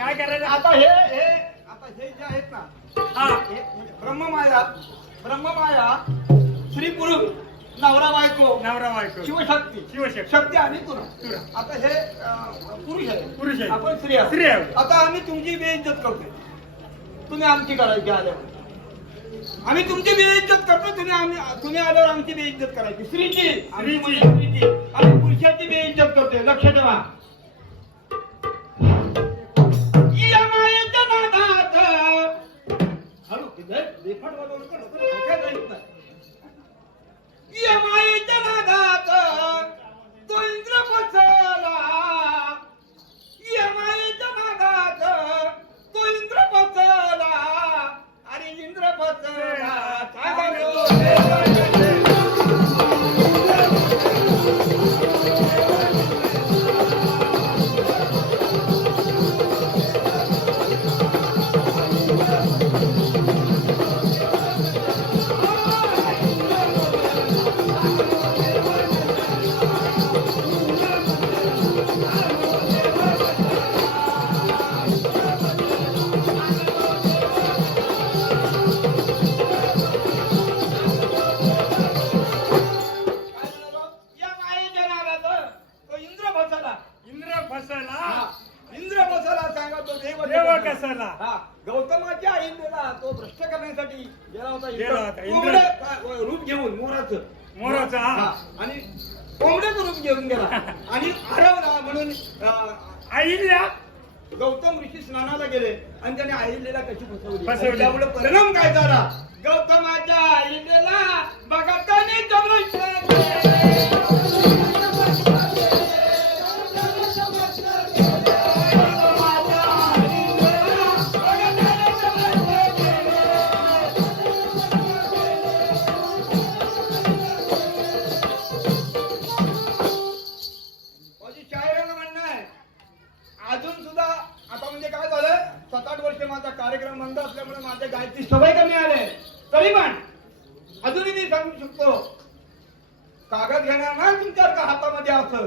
काय करायचं आता हे जे आहेत ना, हे म्हणजे ब्रह्ममाया स्त्री पुरुष नवरा बायको शिवशक्ती शक्ती आणि तुरा. आता हे पुरुष आहे, आपण स्त्री आहोत. आता आम्ही तुमची बेइज्जत करतोय, तुम्ही आमची करायची आल्यावर. आम्ही तुमची बेइज्जत करतो, तुम्ही आल्यावर आमची बेइज्जत करायची. स्त्रीची आणि पुरुषाची बेइज्जत करतोय. लक्ष ठेवा. तो इंद्र बसला, तो इंद्र बसला आणि इंद्र बसला. गौतमाच्या आईला तो भ्रष्ट करण्यासाठी गेला होता. रूप घेऊन मोराचं आणि कोंबड्याचं रूप घेऊन गेला आणि हरवला. म्हणून आईला गौतम ऋषी स्नानाला गेले आणि त्याने आईलेला कशी फसवली. त्यामुळे परिणाम काय झाला? गौतमाच्या आईलेला बघा त्याने कार्यक्रम बंद असल्यामुळे माझ्या गायची सवय कमी आले. तरी पण अजूनही मी सांगू शकतो, कागद घेणार ना तुमच्या हातामध्ये असं.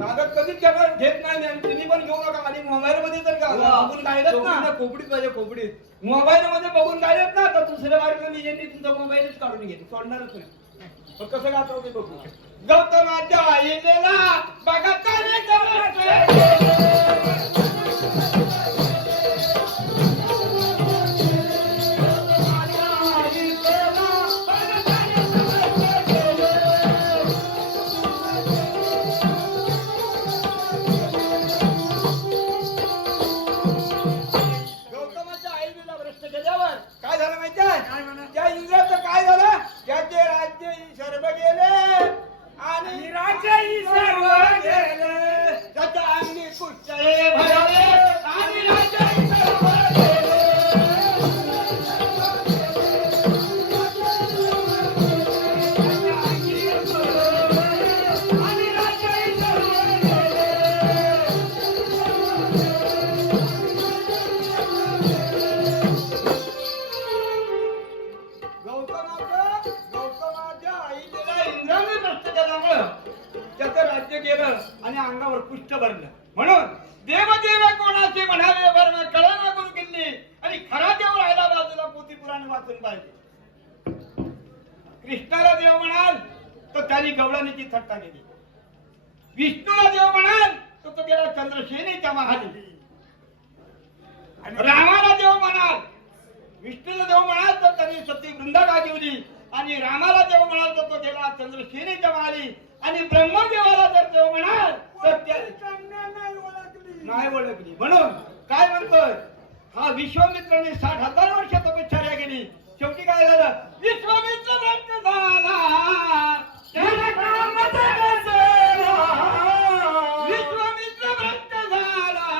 कागद कधीच घेत नाही. तुम्ही पण घेऊ नका. आणि मोबाईल मध्ये तर बघून गायलेत ना, खोपडीत पाहिजे खोपडीत. मोबाईल मध्ये बघून गायलेत ना, तर दुसऱ्या बारीला मी यांनी तुमचा मोबाईलच काढून घेते, सोडणारच नाही. कसं गात होते बघू. गौतमाच्या आईला बघा आणि अंगावर पुष्ट भरलं. म्हणून देवदेव कोणाचे म्हणावे बरं कळना गुरु किल्ली. आणि खरा देव राहिला बाजूला पोथी पुराण वाचून पाहिजे. कृष्णाला देव म्हणाल तर त्यांनी गवळणीची थट्टा केली. विष्णूला देव म्हणाल तर तो गेला चंद्रसेनेच्या महाली. रामाला देव म्हणाल, विष्णूला देव म्हणाल तर त्यांनी सती वृंदा गाजवली. आणि रामाला देव म्हणाल तर तो गेला चंद्रसेनेच्या महाली. आणि ब्रह्मदेवाला जर देव म्हणाल तर नाही ओळखली. म्हणून काय म्हणतोय, हा विश्वामित्राने 60,000 वर्ष तपश्चर्या केली. शेवटी काय झालं? विश्वामित्र भ्रष्ट झाला. विश्वामित्र भ्रष्ट झाला.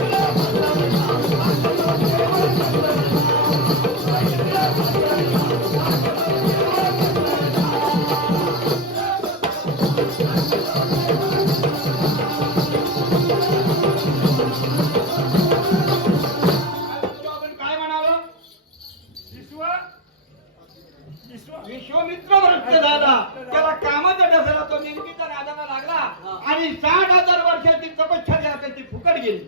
Yeah. विश्वामित्र भ्रष्ट झाला, त्याला कामाच्या ढसाला तो नेमकीच्या नादाला लागला आणि 60,000 वर्षाची तपश्चर्या त्याची फुकट गेली.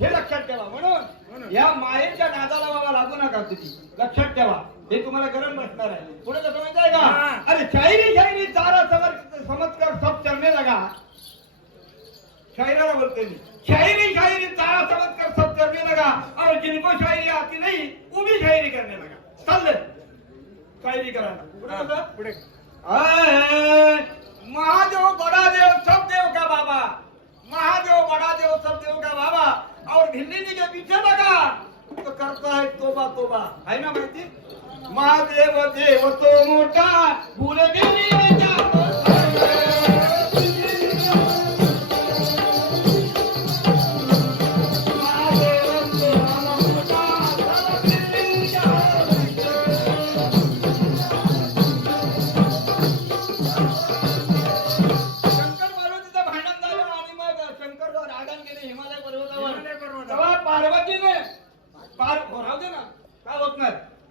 हे लक्षात ठेवा. म्हणून या मायेच्या नादाला बाबा लागू नका तुम्ही, लक्षात ठेवा. हे तुम्हाला गरम बसणार आहे. पुढे कसं माहिती आहे का? अरे शायरी शायरी चारा चमत्कार सब चरने लगा. शायराला बोलते मी, शायरी शायरी चारा चमत्कार सब चरने लगा और जिनको शायरी आती नहीं वो भी शायरी करने लगा. चाललंय शायरी करायला. पुढे महादेव बडा देव सब देव का बाबा, महादेव बडा देव सब देव का बाबा और भिल्ली के पीछे लगा तो करता है तोबा तोबा. है ना माहिती? महादेव देव तो मोठा भूल गेली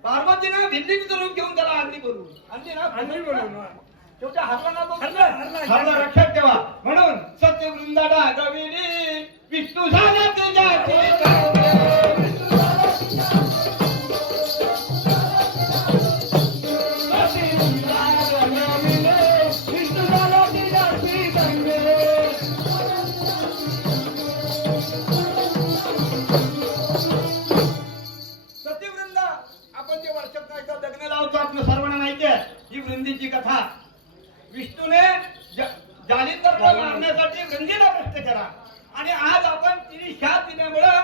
पार्वतीने भिल्ली धरून घेऊन त्याला आणली बोलून शेवटी हरला ना तो. हरला. लक्षात ठेवा. म्हणून सत्यवृंदा डागविली विष्णू झाला तुझ्याची आपल्या सर्वांना माहिती आहे ही वृंदीची कथा. विष्णूने जालिंदरला मारण्यासाठी वृंदीला प्रश्न केला आणि आज आपण तिने शाप दिल्यामुळं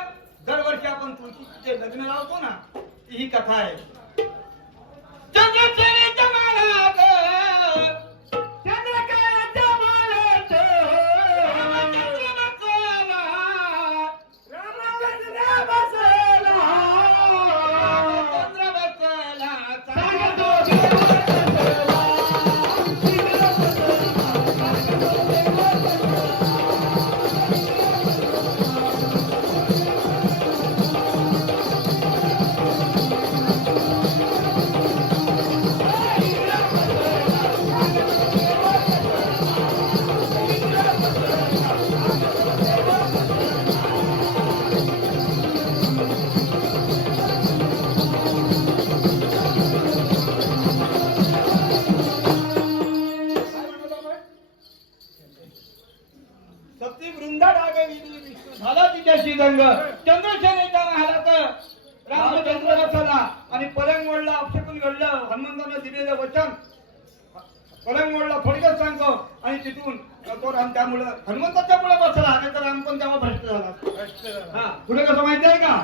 दरवर्षी आपण तुळशीचे लग्न लावतो ना, ही कथा आहे. चंद्रसेनेच्या महालात रामचंद्र बसला आणि पलंग मोडला. अपशकून घडलं. हनुमंतानं दिलेलं वचन पलंग मोडला थोडक्यात सांगतो आणि तिथून तो राम त्यामुळे हनुमंताच्या मुळे बसला आणि तर राम पण तेव्हा भ्रष्ट झाला. हा पुढे कसं माहिती आहे का?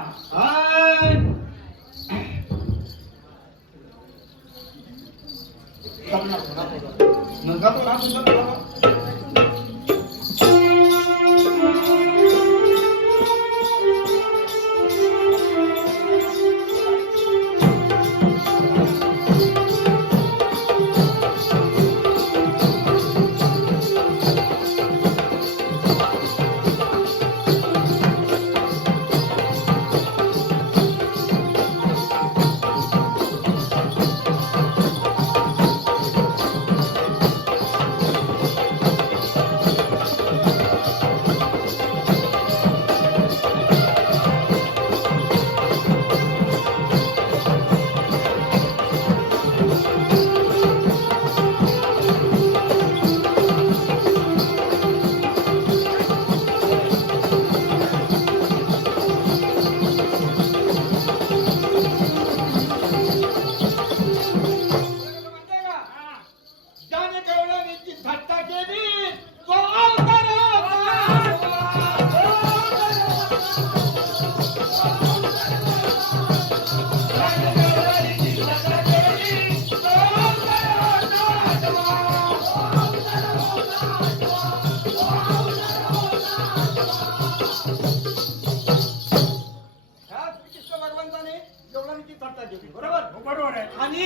आणि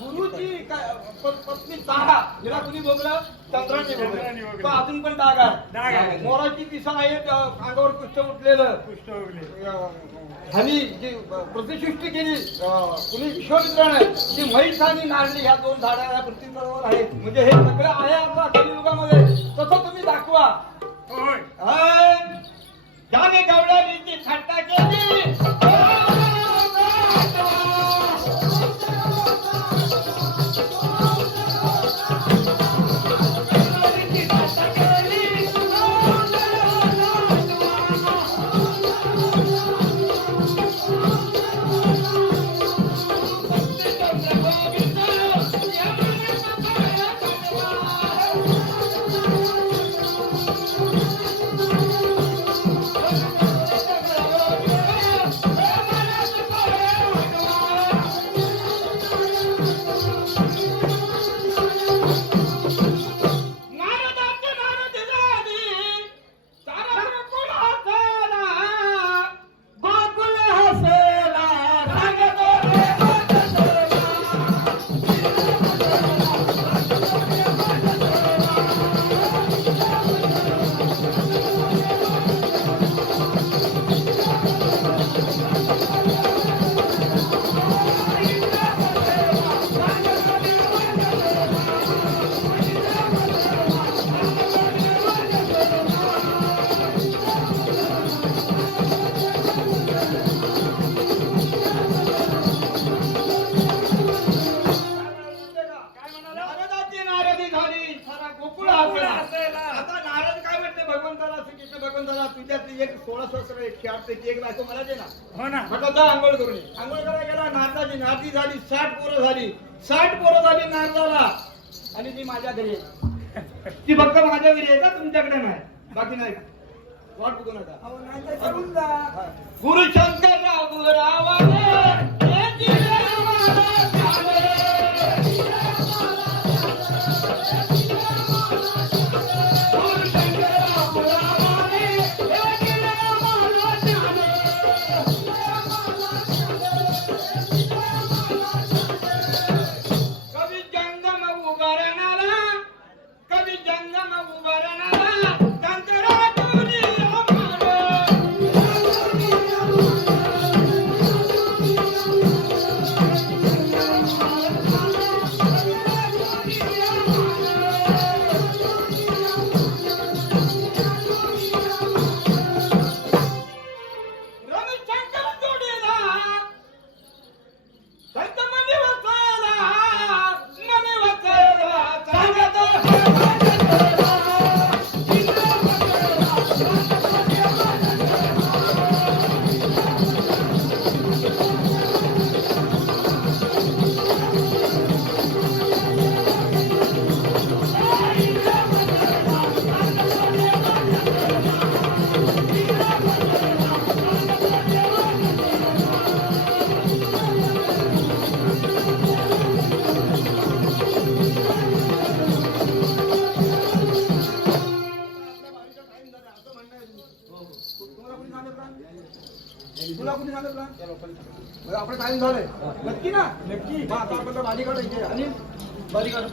गुरुची पत्नी तारा हिला कुणी भोगलं? चंद्राने भोगलं. तो अजून पण डाग आहे. मोराची पिसा आहे अंगावर कुष्ठ उठलेलं. ह्यांनी जी प्रतिसृष्टी केली कुणी विश्वामित्राने ती म्हैस आणि नारळी ह्या दोन झाडा या पृथ्वीवर आहेत. म्हणजे हे सगळं आहे आपल्या कलियुगामध्ये. तसं तुम्ही दाखवा. होय. ज्याने गवळ्याची थट्टा केली एक 16 एक बायको मला दे ना. हो ना. म्हटलं जा आंघोळ करून ये. आंघोळ करायला गेला. नारदाची नाती झाली 60 पोरं झाली. 60 पोरं झाली नारदाला. आणि ती माझ्या घरी आहे. ती फक्त माझ्या घरी आहे का तुमच्याकडे नाही. बाकी नाही. वाट बघू नका. गुरु शंकरराव गुरावाने तुला कुठे सांगितलं आपण टाइम झालंय. नक्की ना. नक्की. आता आपण भाजी काढायची आणि भाजी काढ.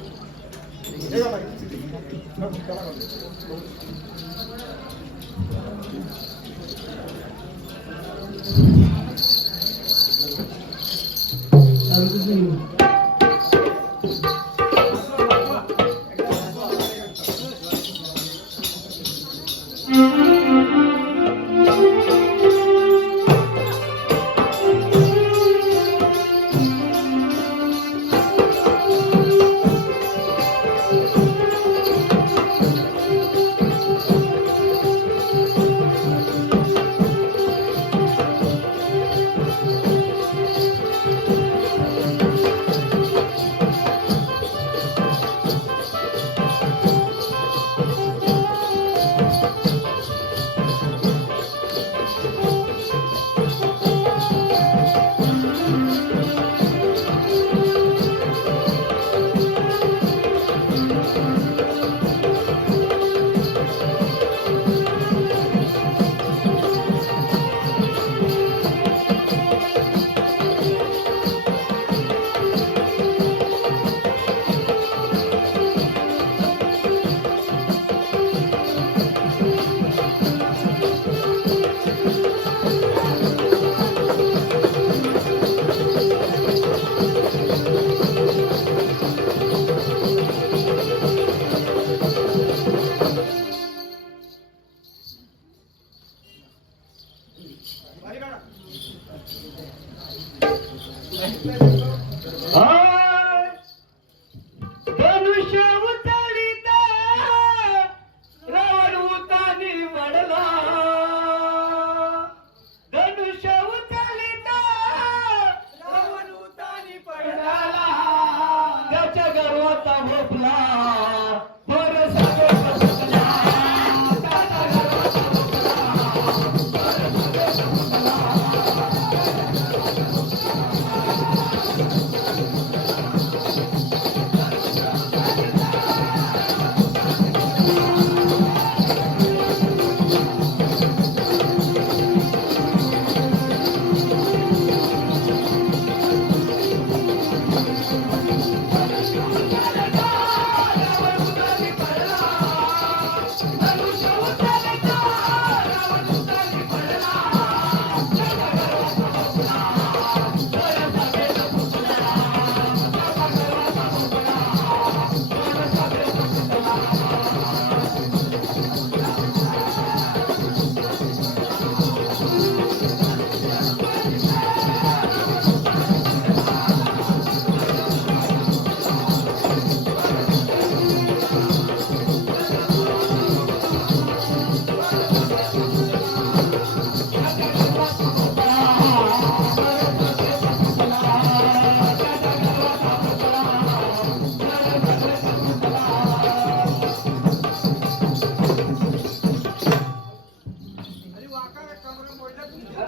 गरवाचा भोपला वर सगळं फुटला. अरे वाका कमरे मोडल्या तुमच्या